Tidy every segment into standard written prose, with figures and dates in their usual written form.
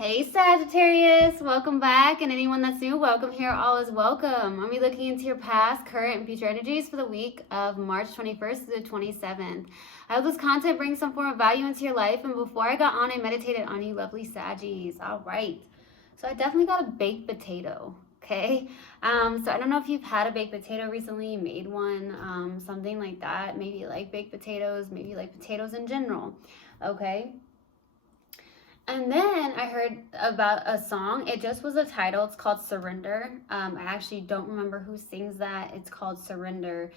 Hey Sagittarius, welcome back, and anyone that's new, welcome here. All is welcome. I'll be looking into your past, current, and future energies for the week of March 21st to the 27th. I hope this content brings some form of value into your life, and before I got on, I meditated on you lovely Saggies. All right, so I definitely got a baked potato, okay? So I don't know if you've had a baked potato recently, made one, something like that. Maybe you like baked potatoes, maybe you like potatoes in general, okay? And then I heard about a song. It just was a title. It's called Surrender. I actually don't remember who sings that. It's called Surrender.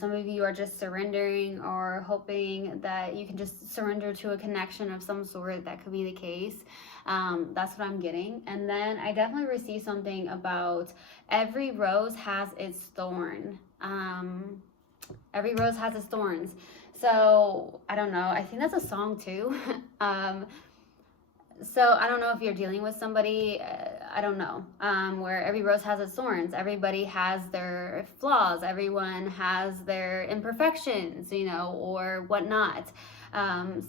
Some of you are just surrendering or hoping that you can just surrender to a connection of some sort. That could be the case. That's what I'm getting. And then I definitely received something about every rose has its thorn. Every rose has its thorns. So I don't know. I think that's a song too. So I don't know if you're dealing with somebody, I don't know, where every rose has its thorns. Everybody has their flaws. Everyone has their imperfections, or whatnot.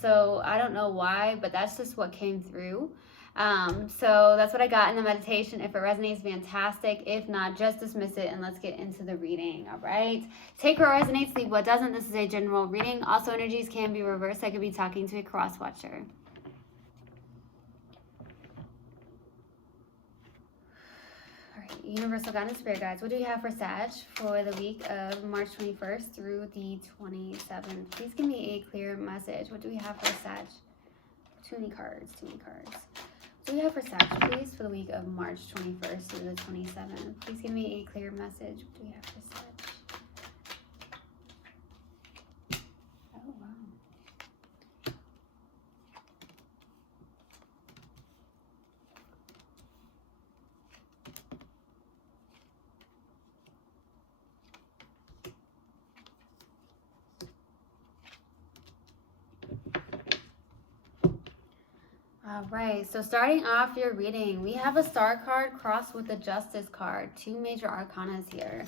So I don't know why, but that's just what came through. So that's what I got in the meditation. If it resonates, fantastic. If not, just dismiss it and let's get into the reading. All right. Take what resonates, leave what doesn't. This is a general reading. Also, energies can be reversed. I could be talking to a cross watcher. Universal guidance, spirit guides, what do you have for Sag for the week of March 21st through the 27th? Please give me a clear message. What do we have for Sag? Too many cards. What do we have for Sag, please, for the week of March 21st through the 27th? Please give me a clear message. What do we have for Sag? Oh, wow. All right, so starting off your reading, we have a Star card crossed with the Justice card, two major arcanas here.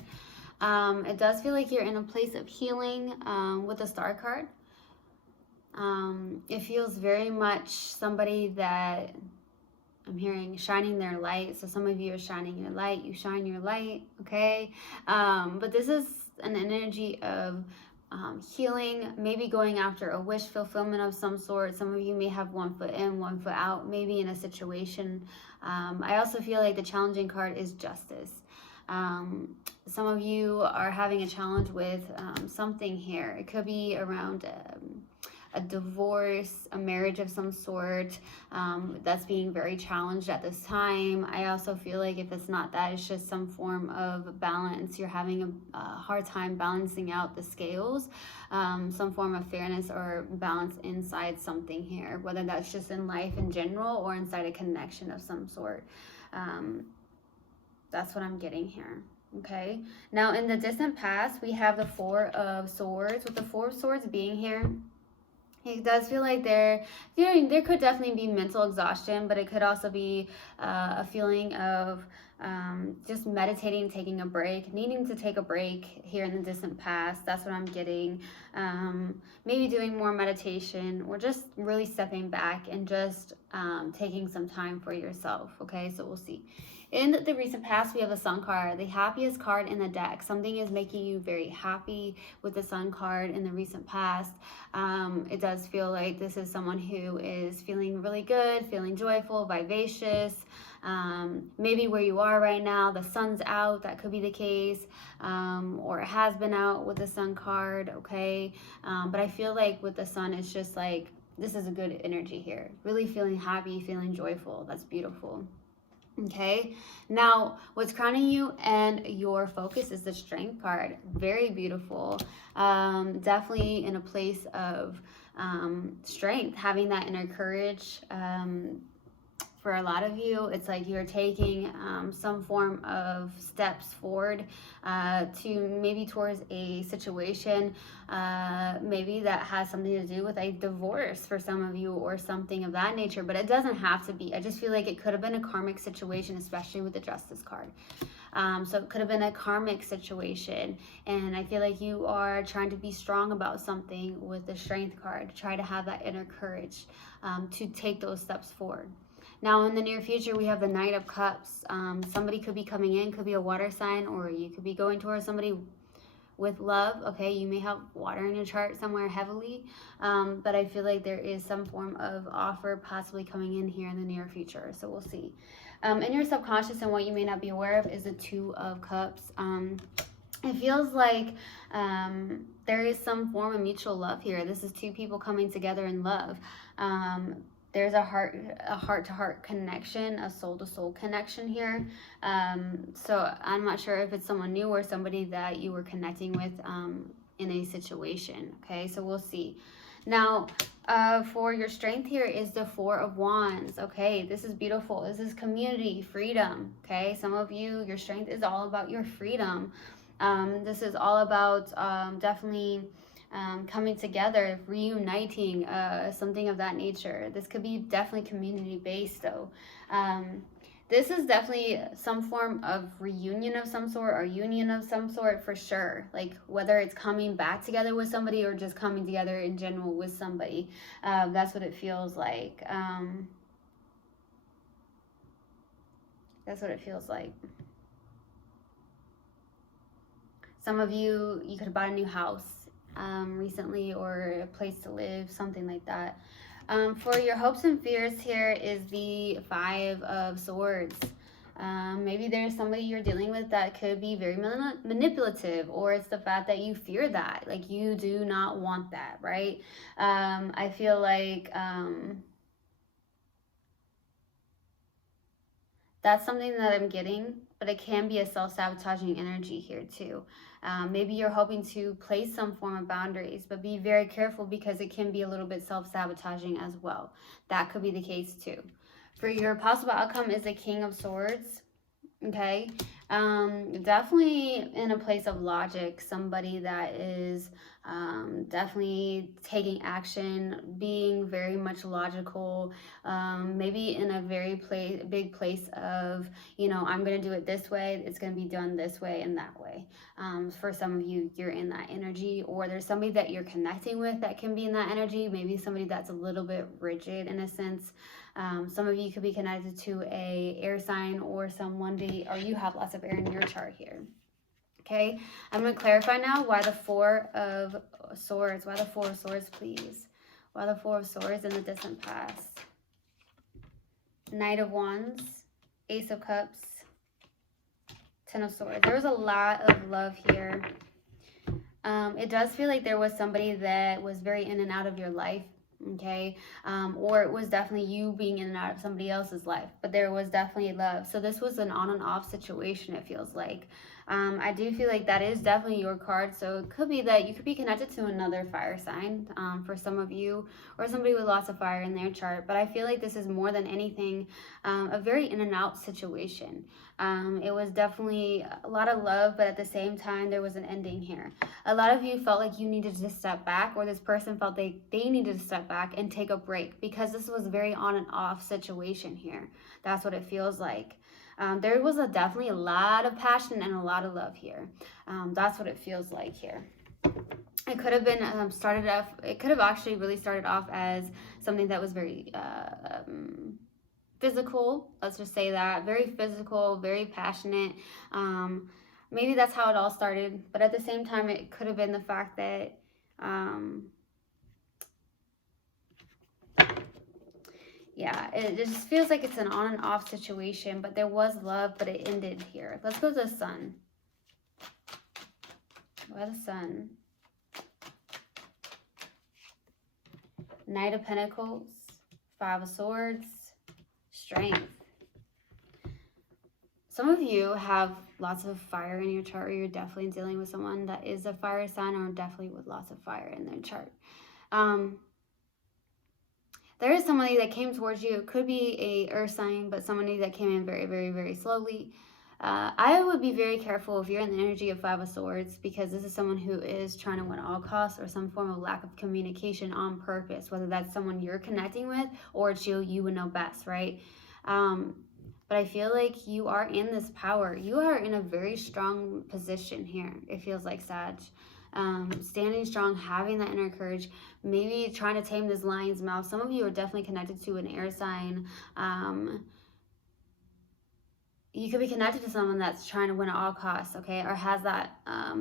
It does feel like you're in a place of healing with the Star card. It feels very much somebody that I'm hearing shining their light. So some of you are shining your light. You shine your light, okay? But this is an energy of healing, maybe going after a wish fulfillment of some sort. Some of you may have one foot in, one foot out, maybe in a situation. I also feel like the challenging card is justice. Some of you are having a challenge with something here. It could be around a divorce, a marriage of some sort that's being very challenged at this time. I also feel like if it's not that, it's just some form of balance. You're having a hard time balancing out the scales, some form of fairness or balance inside something here, whether that's just in life in general or inside a connection of some sort. That's what I'm getting here. Okay, now in the distant past, we have the Four of Swords. With the Four of Swords being here, it does feel like there could definitely be mental exhaustion, but it could also be a feeling of just meditating, taking a break, needing to take a break here in the distant past. That's what I'm getting. Maybe doing more meditation or just really stepping back and just taking some time for yourself. Okay, so we'll see. In the recent past, we have a Sun card, the happiest card in the deck. Something is making you very happy with the Sun card in the recent past. It does feel like this is someone who is feeling really good, feeling joyful, vivacious. Maybe where you are right now, the sun's out, that could be the case, or it has been out with the Sun card, okay? But I feel like with the Sun, it's just like, this is a good energy here. Really feeling happy, feeling joyful. That's beautiful. Okay, now what's crowning you and your focus is the Strength card. Very beautiful. Definitely in a place of strength, having that inner courage. For a lot of you, it's like you're taking some form of steps forward to maybe towards a situation, maybe that has something to do with a divorce for some of you or something of that nature, but it doesn't have to be. I just feel like it could have been a karmic situation, especially with the Justice card. So it could have been a karmic situation, and I feel like you are trying to be strong about something with the Strength card. Try to have that inner courage to take those steps forward. Now, in the near future, we have the Knight of Cups. Somebody could be coming in, could be a water sign, or you could be going towards somebody with love. Okay, you may have water in your chart somewhere heavily, but I feel like there is some form of offer possibly coming in here in the near future. So we'll see. In your subconscious, and what you may not be aware of, is the Two of Cups. It feels like there is some form of mutual love here. This is two people coming together in love. There's a heart-to-heart connection, a soul-to-soul connection here. So I'm not sure if it's someone new or somebody that you were connecting with in a situation. Okay, so we'll see. Now, for your strength here is the Four of Wands. Okay, this is beautiful. This is community, freedom. Okay, some of you, your strength is all about your freedom. This is all about definitely coming together, reuniting, something of that nature. This could be definitely community-based, though. This is definitely some form of reunion of some sort, or union of some sort, for sure. Like, whether it's coming back together with somebody or just coming together in general with somebody. That's what it feels like. That's what it feels like. Some of you, you could have bought a new house recently, or a place to live, something like that. For your hopes and fears here is the Five of Swords. Maybe there's somebody you're dealing with that could be very manipulative, or it's the fact that you fear that. Like, you do not want that, right? I feel like that's something that I'm getting, but it can be a self-sabotaging energy here too. Maybe you're hoping to place some form of boundaries, but be very careful because it can be a little bit self-sabotaging as well. That could be the case too. For your possible outcome is the King of Swords. Okay, definitely in a place of logic, somebody that is definitely taking action, being very much logical, maybe in a very big place of, you know, I'm going to do it this way, it's going to be done this way and that way. For some of you, you're in that energy, or there's somebody that you're connecting with that can be in that energy, maybe somebody that's a little bit rigid in a sense. Some of you could be connected to a air sign, or or you have lots of air in your chart here. Okay, I'm going to clarify now why the Four of Swords. Why the Four of Swords, please? Why the Four of Swords in the distant past? Knight of Wands, Ace of Cups, Ten of Swords. There was a lot of love here. It does feel like there was somebody that was very in and out of your life. Okay, or it was definitely you being in and out of somebody else's life, but there was definitely love. So this was an on and off situation, it feels like. I do feel like that is definitely your card, so it could be that you could be connected to another fire sign for some of you, or somebody with lots of fire in their chart, but I feel like this is more than anything a very in and out situation. It was definitely a lot of love, but at the same time there was an ending here. A lot of you felt like you needed to step back, or this person felt they needed to step back and take a break, because this was a very on and off situation here. That's what it feels like. There was definitely a lot of passion and a lot of love here. That's what it feels like here. It could have been it could have actually really started off as something that was very physical. Let's just say that. Very physical, very passionate. Maybe that's how it all started. But at the same time, it could have been the fact that yeah, it just feels like it's an on and off situation, but there was love, but it ended here. Let's go to the Sun. Why the Sun? Knight of Pentacles, Five of Swords, Strength. Some of you have lots of fire in your chart, or you're definitely dealing with someone that is a fire sign, or definitely with lots of fire in their chart. There is somebody that came towards you. It could be a earth sign, but somebody that came in very, very, very slowly. I would be very careful if you're in the energy of Five of Swords, because this is someone who is trying to win at all costs, or some form of lack of communication on purpose, whether that's someone you're connecting with or it's you would know best, right? But I feel like you are in this power. You are in a very strong position here, it feels like, Sag. standing strong, having that inner courage, maybe trying to tame this lion's mouth. Some of you are definitely connected to an air sign. You could be connected to someone that's trying to win at all costs, okay, or has that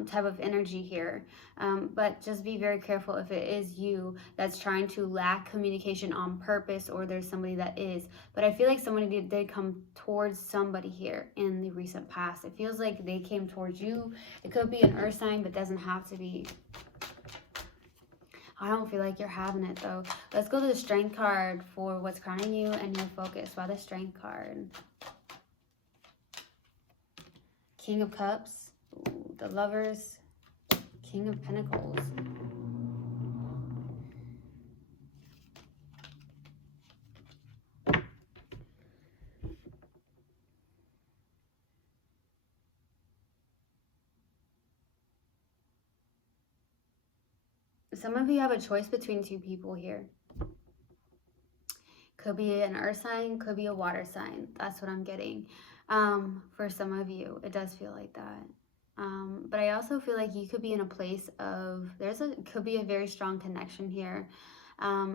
type of energy here. But just be very careful if it is you that's trying to lack communication on purpose, or there's somebody that is. But I feel like somebody did come towards somebody here in the recent past. It feels like they came towards you. It could be an earth sign, but doesn't have to be. I don't feel like you're having it though. Let's go to the Strength card for what's crowning you and your focus. Why the Strength card? King of Cups, ooh, the Lovers, King of Pentacles. Some of you have a choice between two people here. Could be an earth sign, could be a water sign. That's what I'm getting. For some of you, it does feel like that. But I also feel like you could be in a place of, could be a very strong connection here.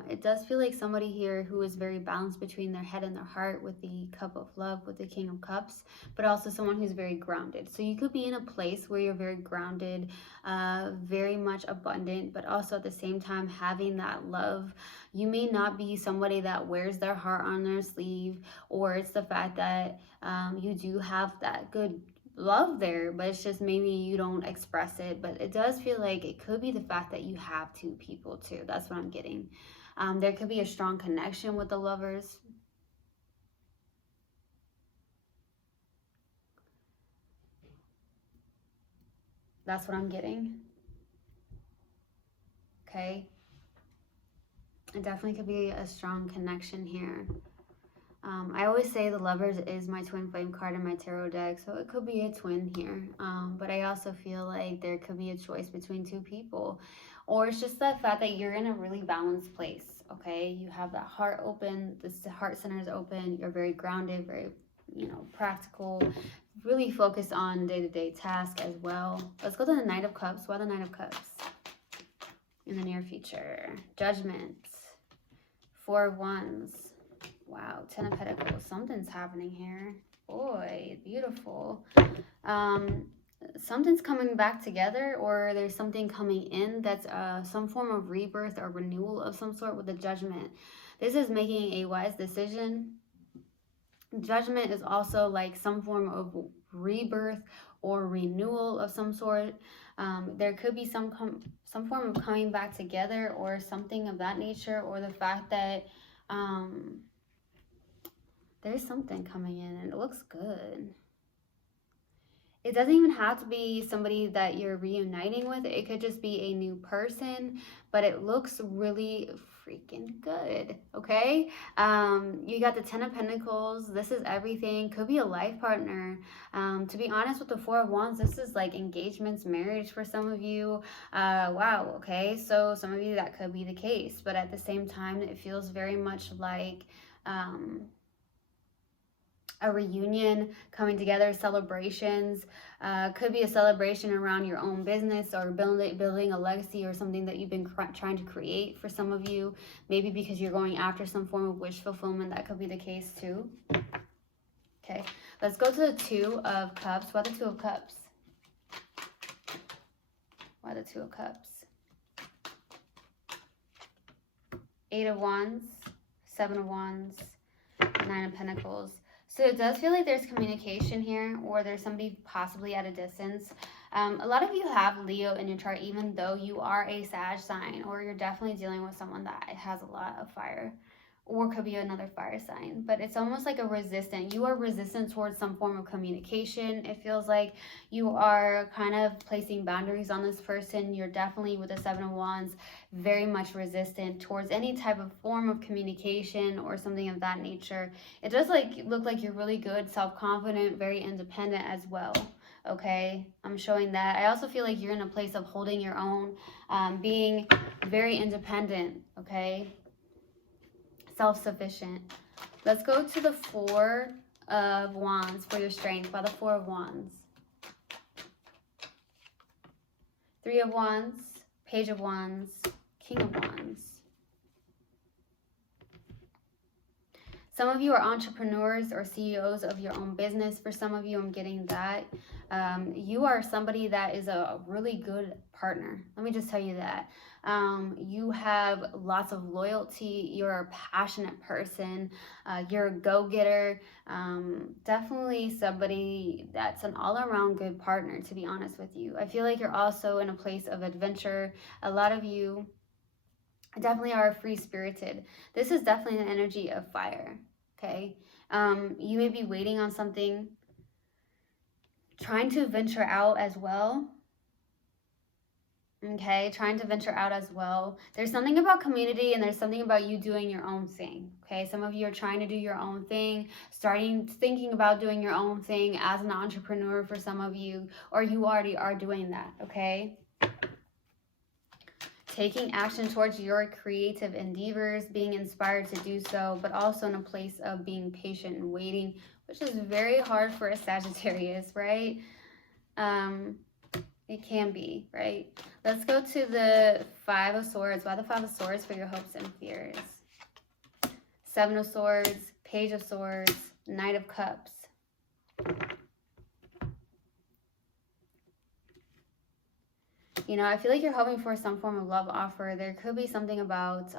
It does feel like somebody here who is very balanced between their head and their heart with the Cup of Love, with the King of Cups, but also someone who's very grounded. So you could be in a place where you're very grounded, very much abundant, but also at the same time having that love. You may not be somebody that wears their heart on their sleeve, or it's the fact that you do have that good love there, but it's just maybe you don't express it. But it does feel like it could be the fact that you have two people too. That's what I'm getting. There could be a strong connection with the Lovers. That's what I'm getting. Okay. It definitely could be a strong connection here. I always say the Lovers is my twin flame card in my tarot deck, so it could be a twin here. But I also feel like there could be a choice between two people, or it's just that fact that you're in a really balanced place, okay? You have that heart open, the heart center is open, you're very grounded, very, practical, really focused on day-to-day tasks as well. Let's go to the Knight of Cups. Why the Knight of Cups in the near future? Judgment, Four of Wands. Wow, Ten of Pentacles. Something's happening here. Boy, beautiful. Something's coming back together, or there's something coming in that's some form of rebirth or renewal of some sort with the Judgment. This is making a wise decision. Judgment is also like some form of rebirth or renewal of some sort. There could be some form of coming back together or something of that nature, or the fact that there's something coming in and it looks good. It doesn't even have to be somebody that you're reuniting with. It could just be a new person, but it looks really freaking good, okay? You got the Ten of Pentacles. This is everything. Could be a life partner. To be honest, with the Four of Wands, this is like engagements, marriage for some of you. Wow, okay? So some of you, that could be the case, but at the same time, it feels very much like a reunion, coming together, celebrations. Could be a celebration around your own business, or building a legacy or something that you've been trying to create for some of you. Maybe because you're going after some form of wish fulfillment. That could be the case too. Okay, let's go to the Two of Cups. Why the Two of Cups? Why the Two of Cups? Eight of Wands, Seven of Wands, Nine of Pentacles. So it does feel like there's communication here, or there's somebody possibly at a distance. A lot of you have Leo in your chart, even though you are a Sag sign, or you're definitely dealing with someone that has a lot of fire, or could be another fire sign. But it's almost like a resistant. You are resistant towards some form of communication. It feels like you are kind of placing boundaries on this person. You're definitely, with the Seven of Wands, very much resistant towards any type of form of communication or something of that nature. It does look like you're really good, self-confident, very independent as well. Okay, I'm showing that. I also feel like you're in a place of holding your own, being very independent, okay? Self-sufficient. Let's go to the Four of Wands for your strength. By the Four of Wands. Three of Wands, Page of Wands, King of Wands. Some of you are entrepreneurs or CEOs of your own business. For some of you, I'm getting that. You are somebody that is a really good partner. Let me just tell you that. You have lots of loyalty. You're a passionate person. You're a go-getter. Definitely somebody that's an all-around good partner, to be honest with you. I feel like you're also in a place of adventure. A lot of you definitely are free-spirited. This is definitely an energy of fire, okay? You may be waiting on something, trying to venture out as well, okay? Trying to venture out as well. There's something about community, and there's something about you doing your own thing, okay? Some of you are trying to do your own thing, thinking about doing your own thing as an entrepreneur for some of you, or you already are doing that, okay? Taking action towards your creative endeavors, being inspired to do so, but also in a place of being patient and waiting, which is very hard for a Sagittarius, right? It can be, right? Let's go to the Five of Swords. Why the Five of Swords for your hopes and fears? Seven of Swords, Page of Swords, Knight of Cups. You know, I feel like you're hoping for some form of love offer. There could be something about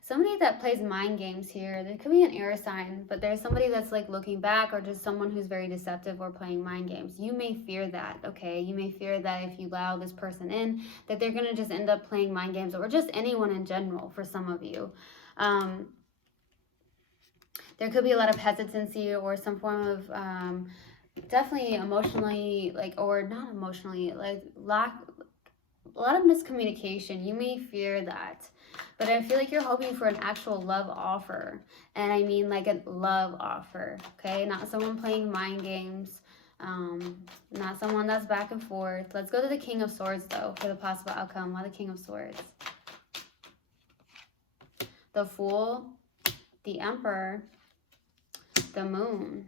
somebody that plays mind games here. There could be an air sign, but there's somebody that's like looking back, or just someone who's very deceptive or playing mind games. You may fear that, okay? You may fear that if you allow this person in, that they're going to just end up playing mind games, or just anyone in general for some of you. There could be a lot of hesitancy or some form of definitely emotionally, like, or not emotionally, like a lot of miscommunication. You may fear that, but I feel like you're hoping for an actual love offer, and I mean like a love offer, okay? Not someone playing mind games, not someone that's back and forth. Let's go to the King of Swords though for the possible outcome. Why the King of Swords? The Fool, the Emperor, the Moon.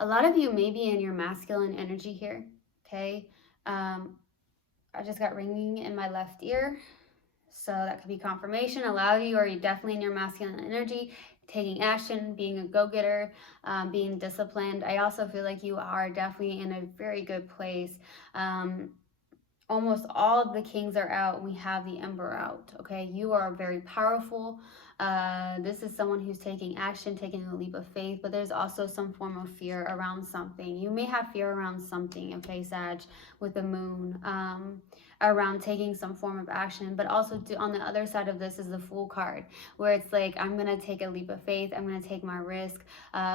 A lot of you may be in your masculine energy here, okay? I just got ringing in my left ear, so that could be confirmation. A lot of you are definitely in your masculine energy, taking action, being a go-getter, being disciplined. I also feel like you are definitely in a very good place. Almost all of the kings are out. We have the Emperor out, okay? You are very powerful. This is someone who's taking action, taking a leap of faith, but there's also some form of fear around something. You may have fear around something, okay, Sag, with the Moon, around taking some form of action, but also on the other side of this is the Fool card, where it's like, I'm going to take a leap of faith, I'm going to take my risk.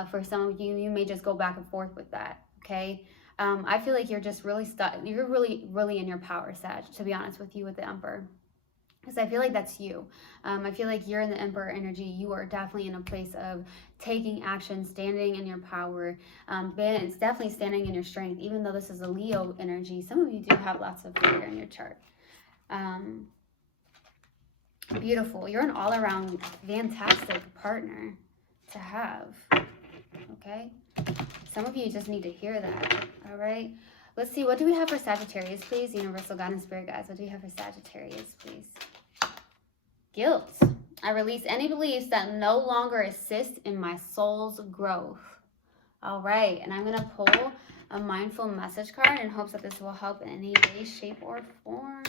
For some of you, you may just go back and forth with that, okay? I feel like you're just really stuck. You're really in your power, Sag, to be honest with you, with the Emperor. Because I feel like that's you. I feel like you're in the Emperor energy. You are definitely in a place of taking action, standing in your power. It's definitely standing in your strength, even though this is a Leo energy. Some of you do have lots of fire in your chart. Beautiful. You're an all-around fantastic partner to have. Okay? Some of you just need to hear that. All right? Let's see. What do we have for Sagittarius, please? Universal God and Spirit guides. What do we have for Sagittarius, please? Guilt. I release any beliefs that no longer assist in my soul's growth. All right. And I'm going to pull a mindful message card in hopes that this will help in any way, shape, or form.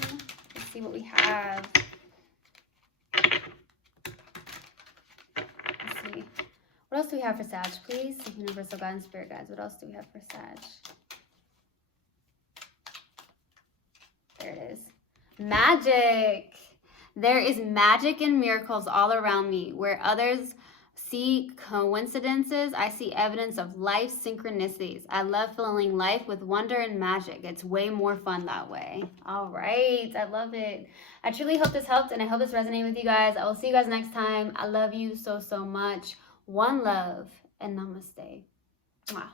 Let's see what we have. Let's see. What else do we have for Sag, please? Universal God and Spirit guides. What else do we have for Sag? There it is. Magic. There is magic and miracles all around me. Where others see coincidences, I see evidence of life synchronicities. I love filling life with wonder and magic. It's way more fun that way. All right. I love it. I truly hope this helped, and I hope this resonated with you guys. I will see you guys next time. I love you so, so much. One love and namaste. Mwah.